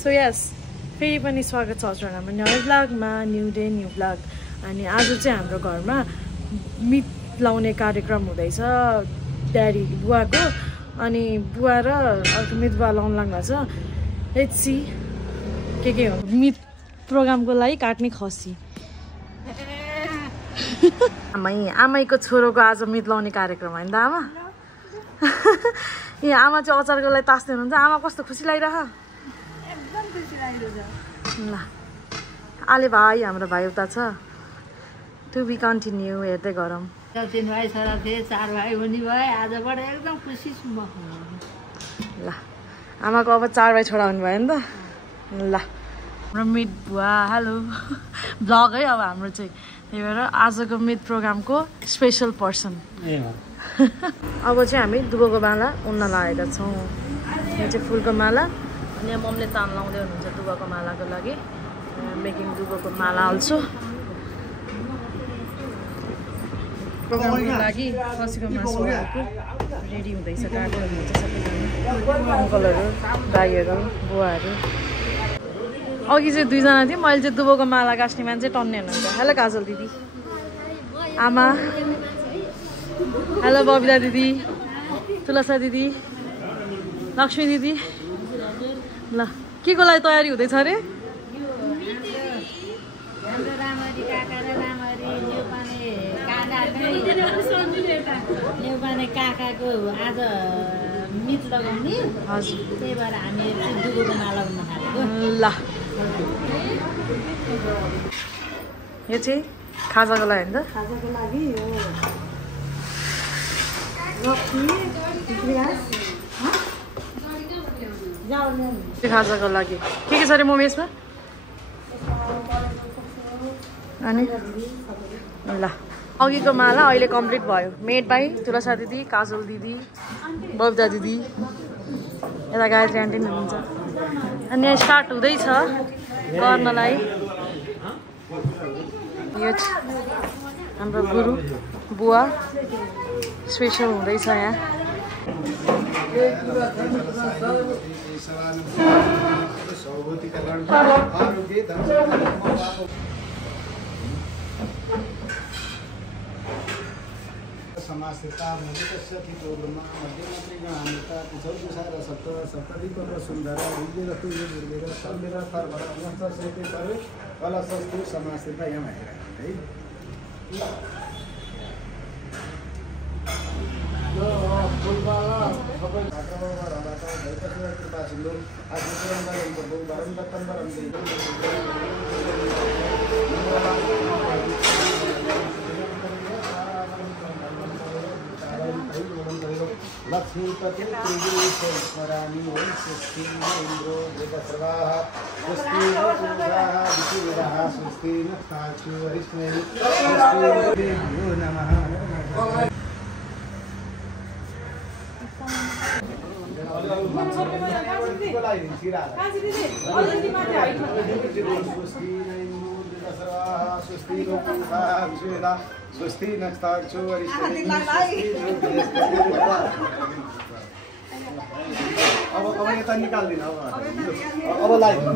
So yes फेरि पनि स्वागत छ हजुरहरुलाई नयाँ भ्लगमा न्यू डे न्यू भ्लग अनि आज चाहिँ हाम्रो घरमा मिट लाउने कार्यक्रम हुँदैछ ड्याडी बुवाको अनि बुवा र अर्को मित बुवा लाउन लाग्नु छ लेट्स सी के हो मिट प्रोग्रामको लागि काट्ने खसी आमैको छोरोको आज मिट लाउने कार्यक्रम होइन त आमा यहाँ आमा चाहिँ अचारको लागि तास्दै हुनुहुन्छ आमा कस्तो खुसी लागिरह एकदम खुसी लागिरहेछ ल आले भाइ हाम्रो भाइ उता छ टु बी कन्टिन्यू हेर्दै गरौँ 3 भाइ छोरा थिए 4 भाइ हुने भए आजबाट एकदम खुसी छु म ल आमाको अब 4 भाइ छोरा हुनु भयो नि त ल हाम्रो मिट बुवा हेलो ब्लग है अब हाम्रो चाहिँ त्यही भएर आजको मिट प्रोग्रामको स्पेसल पर्सन अब चाहिँ हामी दुबोको माला उन्न लागेका छौँ यो चाहिँ फुलको माला अनि यहाँ मम्मीले तान लाउँदै हुनुहुन्छ दुबोको मालाको लागि मेकिङ दुबोको माला अल्सो प्रोग्रामको लागि खसीको मासुहरूको रेडी हुँदैछ काट्दै हुनुहुन्छ सबैजना अङ्कलहरू दाइहरू बुवाहरू अघि चाहिँ 2 जना थिए मैले चाहिँ दुबोको माला गाँच्ने मान्छे टन्ने हुनुहुन्छ हेलो काजल दिदी आमा हेलो बबिता दिदी तुलसा दिदी लक्ष्मी दिदी ल के को लागि तयारी हुँदैछ अरे नेपाली काकाको आज मिट लगाउने हजुर त्यही भएर हामी दुबोको माला लगाउन थालेको ल यो चाहिँ खाजाको लागि होइन त खाजाको लागि खाजाको लागि के छ अरे मम्मी यसमा अनि ल अघिको माला अहिले कम्प्लिट भयो मेड बाई तुलसा दिदी काजल दिदी बबिता दिदी यता गायत्री आन्टी हुनुहुन्छ अनि यहाँ स्टार्ट हुँदैछ गर्नलाई यो हाम्रो गुरु बुवा स्पेसल हुँदैछ यहाँ समास्थिता मधुकस्य थितोर्मा मध्यमत्रिगणान्विता तिसौजुषार सप्त सप्तदीपक सुन्दर विद्यरतु निर्वेद सम्मेर फर्वर अनस्थ श्रेते सर्वे कलशस्तु समास्थिता यहाँ हेरेर है यो फुलबाला सबै भात्रबाट दैवस्य कृपा सिन्धु आदिपुरन्दरको वरम दत्तम्बरम लक्ष्मीपति त्रिगुणेश्वराणि ओं स्वस्ति न इंद्रो वेदसर्वाः स्वस्ति न पूजाः विचिविदाः स्वस्ति न साक्षो हरिष्णैः स्वस्ति नमो नमः स्वस्ति नो पूजा विचिविदाः स्वस्ति नक्षताक्षो अब यता निकाल्दिन अब लगाइदिनु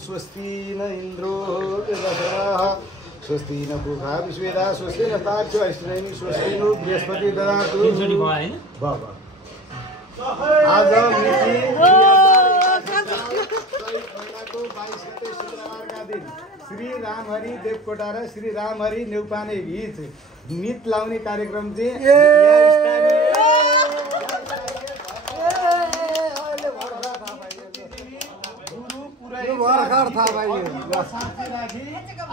स्वस्ति न इंद्रो स्वस्ति न पूर्वा विश्वेदा स्वस्ति नस्तार्क्ष्यो अष्टनेमि स्वस्ति नु बृहस्पति ददातु आज मिति महिनाको 22 गते शुक्रबारका दिन श्री रामहरि देवकोटा र श्री रामहरि नेउपाने बीच मित लाउने कार्यक्रम चाहिँ भर्खर थाहा पाइयो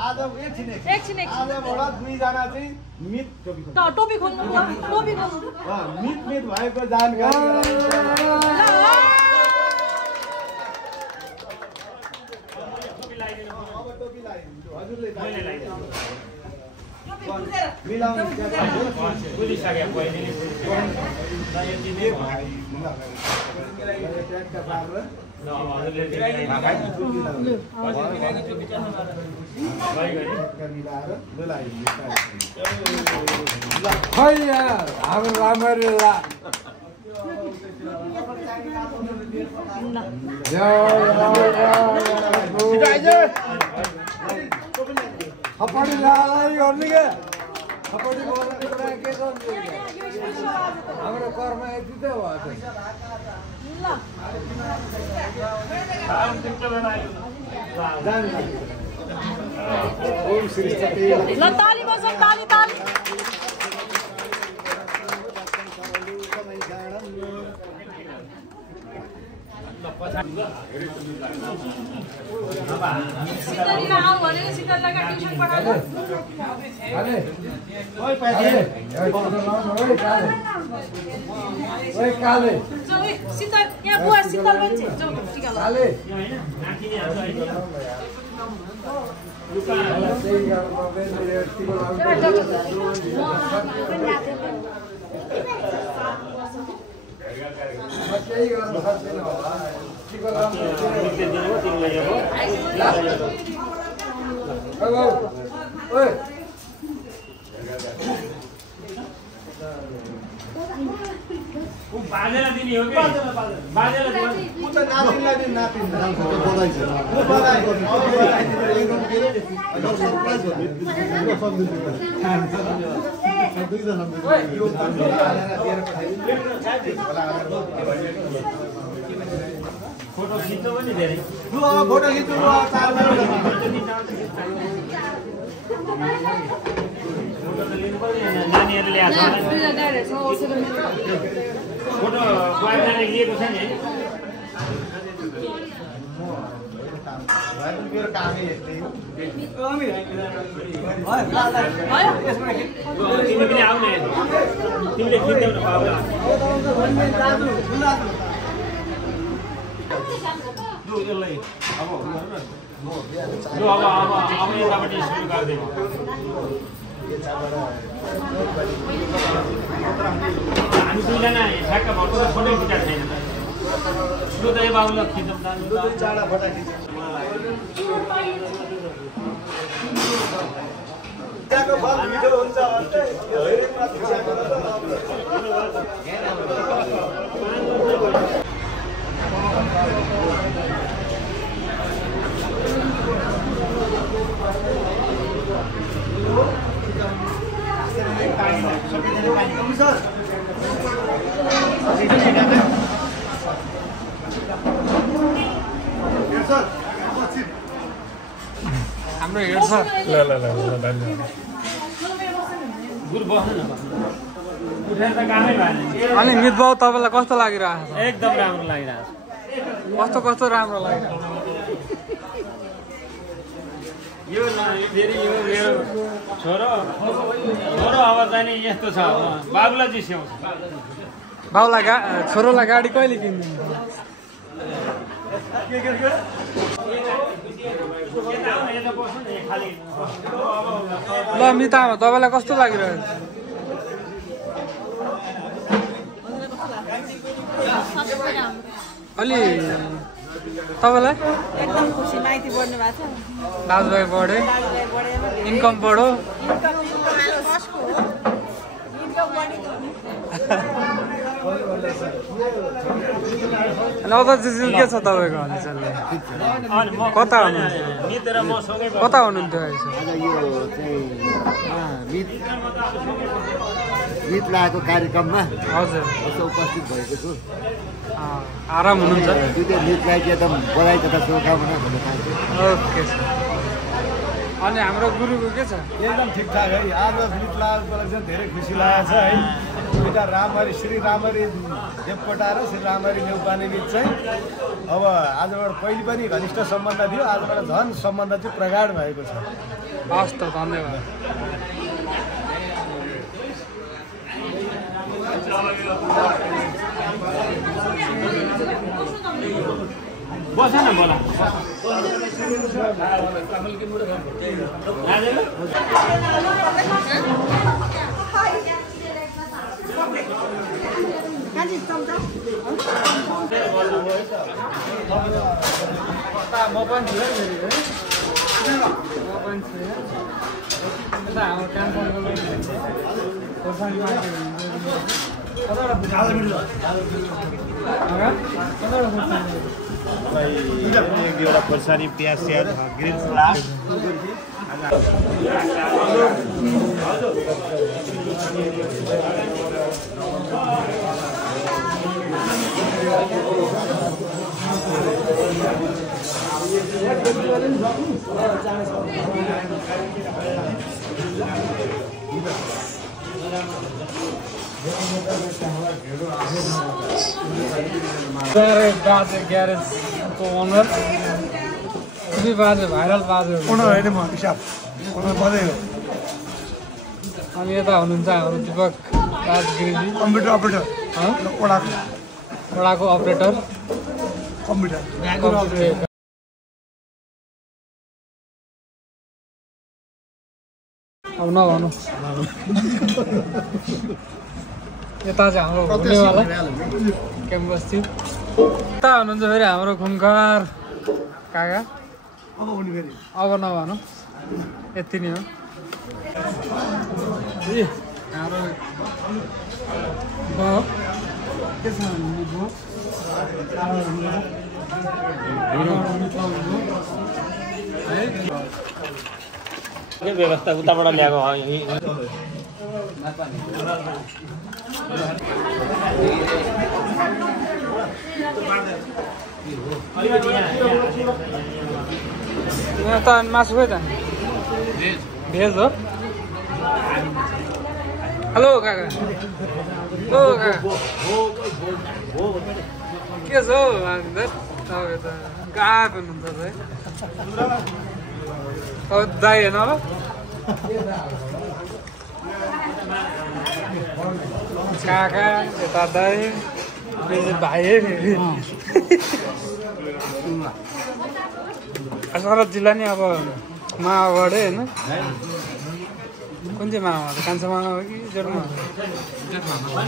आजबाट दुईजना चाहिँ मित टोपी खोल्नु मित भएको जानकारी हजुरले थप्पडी गर्ने क्या थप्पडी के हाम्रो कर्म यति त ल ताली बजाऊ ताली ताली सितरीलाई आऊ भनेर सितरीलाई ट्युसन पठाउनु सितर यहाँ बुवा शीतल मान्छे जाऊ टिका बाजेला दिने हो कि बाजेला दिनु त नातिनलाई दिन नातिन बधाई छ बधाई एकदम के सरप्राइज हो यो फोटो खिच्नु पनि धेरै फोटो खिच्नु 4 फोटो त लिनु पर्दैन नानीहरुले आछ फोटो बाहिर लिएको छ नि मेरो कामै यस्तै हो तिमी पनि आउने तिमीले खिच्दैौ न बाबुला यसलाई अब यताबाट सुरु गर्दै हामी दुईजना ठ्याक्क भएको त फोटो खिचाएको छैन त यो त यो बाबुलाई खिच्नु चाडा फोटा खिच्नु मिठो हुन्छ हाम्रो हेर्छ ल धन्यवाद गुरु बस्नु न उठेर त कामै भएन अनि मित बाउ तपाईलाई कस्तो लागिरहेको छ एकदम राम्रो लागिरहेको छ कस्तो राम्रो लागिरहेको यो फेरि यो मेरो छोरो अब चाहिँ यस्तो छ बाबुलाई चाहिँ स्याउँछ बाउलाई छोरोलाई गाडी कहिले किन्दिनु ल मितामा तपाईलाई कस्तो लागिरहेको अलि तपाईलाई एकदम खुसी माइती बढ्नु भएको छ दाजुभाइ बढे इन्कम बढो इन्कम अनि अदाजी के छ तपाईँको हालचाल कता हुनुहुन्थ्यो कता हुनुहुन्थ्यो आज यो चाहिँ गीत लागेको कार्यक्रममा हजुर यसो उपस्थित भएको छु आराम हुनुहुन्छ दुईटै गीतलाई एकदम बधाई तथा शुभकामना भन्न चाहन्छु ओके अनि हाम्रो गुरुको के छ एकदम ठिकठाक है आज गीत लागेको चाहिँ धेरै खुसी लागेको छ है दुईटा रामहरि श्री रामहरि देवकोटा र श्री रामहरि नेउपाने बिच चाहिँ अब आजबाट पहिले पनि घनिष्ठ सम्बन्ध थियो आजबाट झन् सम्बन्ध चाहिँ प्रगाढ भएको छ हस् त धन्यवाद बस न बोला म पनि छु है म पनि छु यता हाम्रो काम खोर्सानी मार्केट एक दुईवटा खोर्सानी प्याज स्याज ग्रिन सलाद बाजे ग्यारेजको ओनर खुसी बाजे भाइरल बाजे होइन म हिसाब बधाई हो अनि यता हुनुहुन्छ हाम्रो दिपक राजगिरीजी कम्प्युटर अपरेटर वडाको अपरेटर कम्प्युटर अब नभनौँ यता चाहिँ हाम्रो हुनेवाला क्याम्पस थियो यता हुनुहुन्छ फेरि हाम्रो खुङ्खार काका अब हुने फेरि अब नभनौँ यति नै हो हाम्रो के छ के व्यवस्था उताबाट ल्याएको यहाँ त मासु खै त भेज हो हेलो काका ओ काका के छ हौ तपाईँ त गायब हुनुहुन्छ है दाइ हेर्नु अब काका यता दाइ भाइ है फेरि सरद जिल्ला नि अब मावाबाटै होइन कुन चाहिँ मामा हो कान्छा मामा हो कि जेठो मामा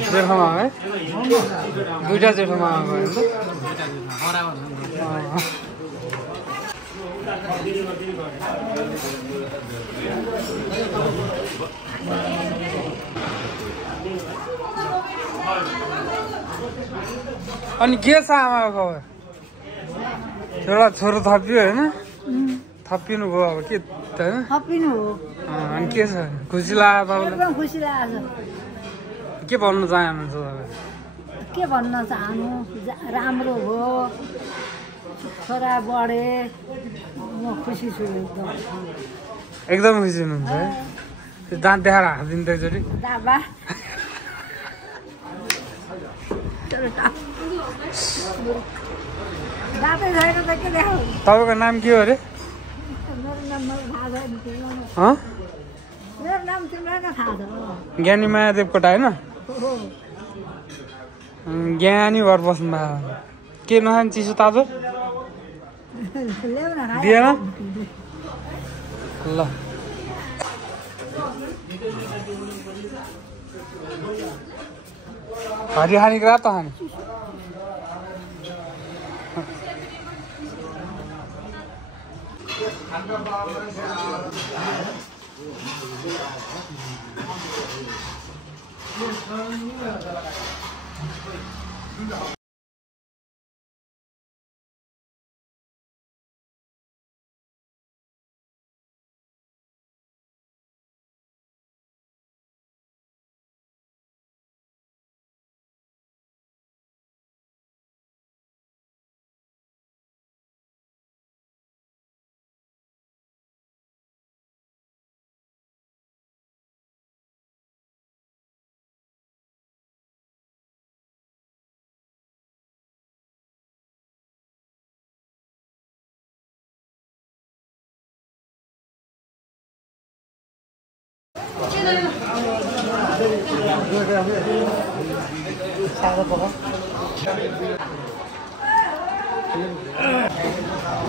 जेठो मामा है दुईवटा जेठो मामा भयो अनि के छ आमाको खबर एउटा छोरो थपियो होइन थपिनु भयो अब के होइन थपिनु हो अनि के छ खुसी लाग्यो तपाईँलाई एकदम खुसी लागेको के भन्नु चाहनुहुन्छ तपाईँ छ के भन्न चाहनु राम्रो हो छोरा बढे म खुसी छु एकदम खुसी हुनुहुन्छ है त्यो दाँत देखाएर हालिदिनु त एकचोटि दाबा दाँतै छैन त के देखाउ तपाईँको नाम के हो अरे मेरो नाम मलाई थाहा छैन हँ मेरो नाम तिमीलाई नै थाहा छ ज्ञानी माया देवकोटा होइन हो ज्ञानी भएर बस्नु भएको के नखाने चिसो तातो ल्याउ न दिएन ल हरी खाने कि रातो खाने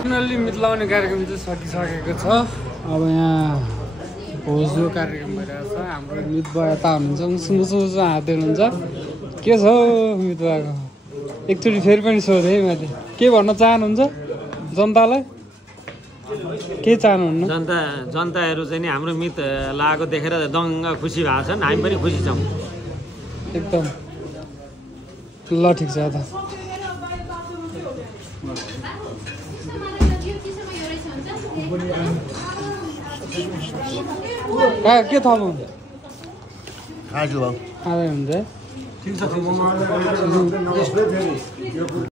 फाइनल्ली मितलाउने कार्यक्रम चाहिँ सकिसकेको छ। अब यहाँ भोजको कार्यक्रम भइरहेको छ। हाम्रो मित बा यता हुनुहुन्छ, मुसु हात हेर्नुहुन्छ। के छ मित बाको? एकचोटि फेरि पनि सोधेँ है मैले, के भन्न चाहनुहुन्छ जनतालाई? के चाहनुहुन्न? जनताहरू चाहिँ नि हाम्रो मित लागेको देखेर दङ्ग खुसी भएको छन्, हामी पनि खुसी छौँ एकदम। ल ठिक छ त। के थप्नु? खाजु हुन्छ। ठिक छ।